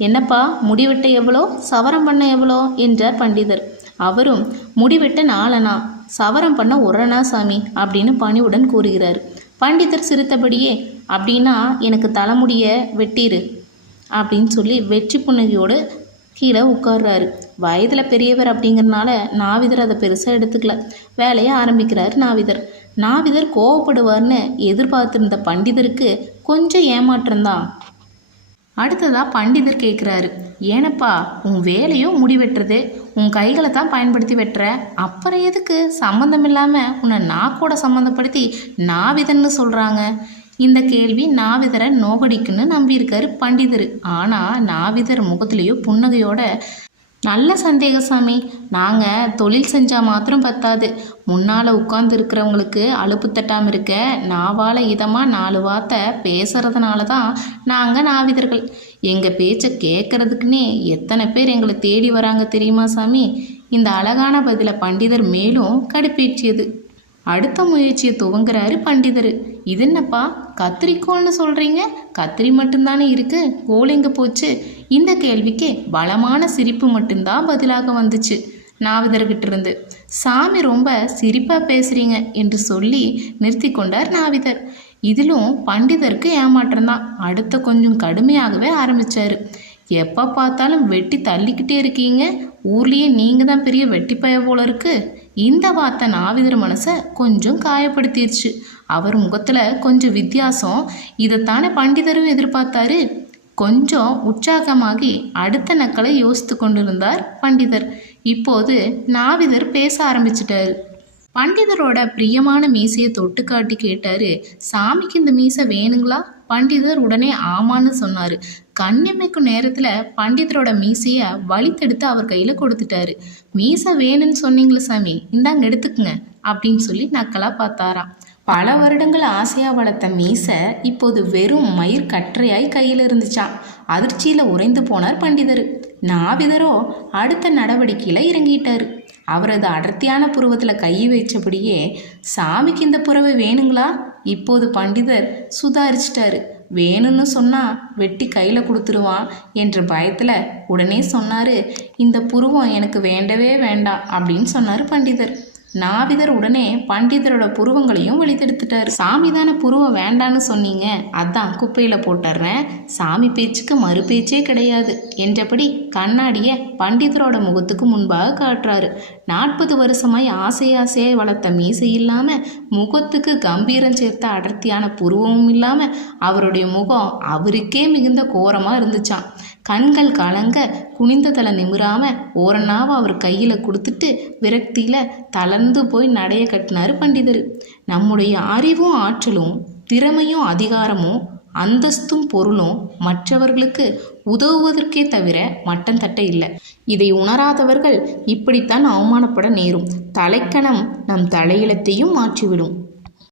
என்னப்பா முடிவெட்ட எவ்வளோ, சவரம் பண்ண எவ்வளோ என்றார் பண்டிதர். அவரும் முடிவெட்ட 4 அணா, சவரம் பண்ண 1 அணா சாமி அப்படின்னு பணிவுடன் கூறுகிறார். பண்டிதர் சிரித்தபடியே, அப்படின்னா எனக்கு தலைமுடிய வெட்டிரு அப்படின்னு சொல்லி வெற்றி புன்னகையோடு கீழே உட்கார்றாரு. வயதில் பெரியவர் அப்படிங்கிறனால நாவிதர் அதை பெருசாக எடுத்துக்கல. வேலையை ஆரம்பிக்கிறார் நாவிதர். நாவிதர் கோவப்படுவார்னு எதிர்பார்த்திருந்த பண்டிதருக்கு கொஞ்சம் ஏமாற்றம்தான். அடுத்ததாக பண்டிதர் கேட்குறாரு, ஏனப்பா உன் வேலையோ முடி வெட்டுறது, உன் கைகளை தான் பயன்படுத்தி வெட்டுற, அப்புறம் எதுக்கு சம்மந்தம் இல்லாமல் உன்னை நாக்கோட சம்மந்தப்படுத்தி நாவிதன்னு சொல்கிறாங்க? இந்த கேள்வி நாவிதரை நோகடிக்குன்னு நம்பியிருக்காரு பண்டிதர். ஆனால் நாவிதர் முகத்துலேயோ புன்னகையோட, நல்ல சந்தேகம் சாமி, நாங்கள் தொழில் செஞ்சால் மாத்திரம் பத்தாது, முன்னால் உட்கார்ந்து இருக்கிறவங்களுக்கு அலுப்பு தட்டாமல் இருக்க நாவால் இதமாக 4 வார்த்தை பேசுகிறதுனால தான் நாங்கள் நாவிதர்கள். எங்கள் பேச்சை கேட்கறதுக்குன்னே எத்தனை பேர் எங்களை தேடி வராங்க தெரியுமா சாமி? இந்த அழகான பதிலை பண்டிதர் மேலும் கடுப்பேற்றியது. அடுத்த முயற்சியை துவங்குறாரு பண்டிதர். இது என்னப்பா கத்திரிக்கோள்னு சொல்கிறீங்க? கத்திரி மட்டும்தானே இருக்கு, கோல் எங்கே போச்சு? இந்த கேள்விக்கு பலமான சிரிப்பு மட்டும்தான் பதிலாக வந்துச்சு நாவிதர்கிட்ட இருந்து. சாமி ரொம்ப சிரிப்பாக பேசுகிறீங்க என்று சொல்லி நிறுத்தி கொண்டார் நாவிதர். இதிலும் பண்டிதருக்கு ஏமாற்றம்தான். அடுத்த கொஞ்சம் கடுமையாகவே ஆரம்பித்தார். எப்போ பார்த்தாலும் வெட்டி தள்ளிக்கிட்டே இருக்கீங்க, ஊர்லேயே நீங்கள் தான் பெரிய வெட்டிப்பய போல இருக்கு. இந்த வார்த்தை நாவிதர் மனசை கொஞ்சம் காயப்படுத்திடுச்சு. அவர் முகத்தில் கொஞ்சம் வித்தியாசம். இதைத்தானே பண்டிதரும் எதிர்பார்த்தாரு. கொஞ்சம் உற்சாகமாகி அடுத்த நக்கலை யோசித்து கொண்டிருந்தார் பண்டிதர். இப்போது நாவிதர் பேச ஆரம்பிச்சிட்டாரு. பண்டிதரோட பிரியமான மீசையை தொட்டு காட்டி கேட்டாரு, சாமிக்கு இந்த மீசை வேணுங்களா? பண்டிதர் உடனே ஆமான்னு சொன்னார். கண்ணிமைக்கும் நேரத்தில் பண்டிதரோட மீசையை வலித்தெடுத்து அவர் கையில் கொடுத்துட்டாரு. மீசை வேணும்னு சொன்னீங்களே சாமி, இந்தாங்க எடுத்துக்குங்க அப்படின்னு சொல்லி நக்கலாக பார்த்தாராம். பல வருடங்கள் ஆசையாக வளர்த்த மீசை இப்போது வெறும் மயிர் கற்றையாய் கையில் இருந்துச்சான். அதிர்ச்சியில் உறைந்து போனார் பண்டிதர். நாவிதரோ அடுத்த நடவடிக்கையில் இறங்கிட்டார். அவரது அடர்த்தியான புருவத்தில் கையை வச்சபடியே, சாமிக்கு இந்த புறவை வேணுங்களா? இப்போது பண்டிதர் சுதாரிச்சிட்டாரு. வேணும்னு சொன்னால் வெட்டி கையில் கொடுத்துருவான் என்ற பயத்தில் உடனே சொன்னார், இந்த புருவம் எனக்கு வேண்டவே வேண்டாம் அப்படின்னு சொன்னார் பண்டிதர். நாவிதர் உடனே பண்டிதரோட புருவங்களையும் வெளித்தெடுத்துட்டார். சாமி தானே புருவம் வேண்டான்னு சொன்னீங்க, அதான் குப்பையில் போட்டுறேன், சாமி பேச்சுக்கு மறு பேச்சே கிடையாது என்றபடி கண்ணாடியை பண்டிதரோட முகத்துக்கு முன்பாக காட்டுறாரு. 40 வருஷமாய் ஆசையாய் வளர்த்த மீசை இல்லாமல், முகத்துக்கு கம்பீரம் சேர்த்த அடர்த்தியான புருவமும் இல்லாமல் அவருடைய முகம் அவருக்கே மிகுந்த கோரமாக இருந்துச்சான். கண்கள் கலங்க குனிந்த தலை நிமிராமல் ஓரனாவை அவர் கையில் கொடுத்துட்டு விரக்தியில் தளர்ந்து போய் நடைய கட்டினார் பண்டிதர். நம்முடைய அறிவும் ஆற்றலும் திறமையும் அதிகாரமும் அந்தஸ்தும் பொருளும் மற்றவர்களுக்கு உதவுவதற்கே தவிர மட்டம் தட்ட இல்லை. இதை உணராதவர்கள் இப்படித்தான் அவமானப்பட நேரும். தலைக்கணம் நம் தலையிலத்தையும் மாற்றிவிடும்.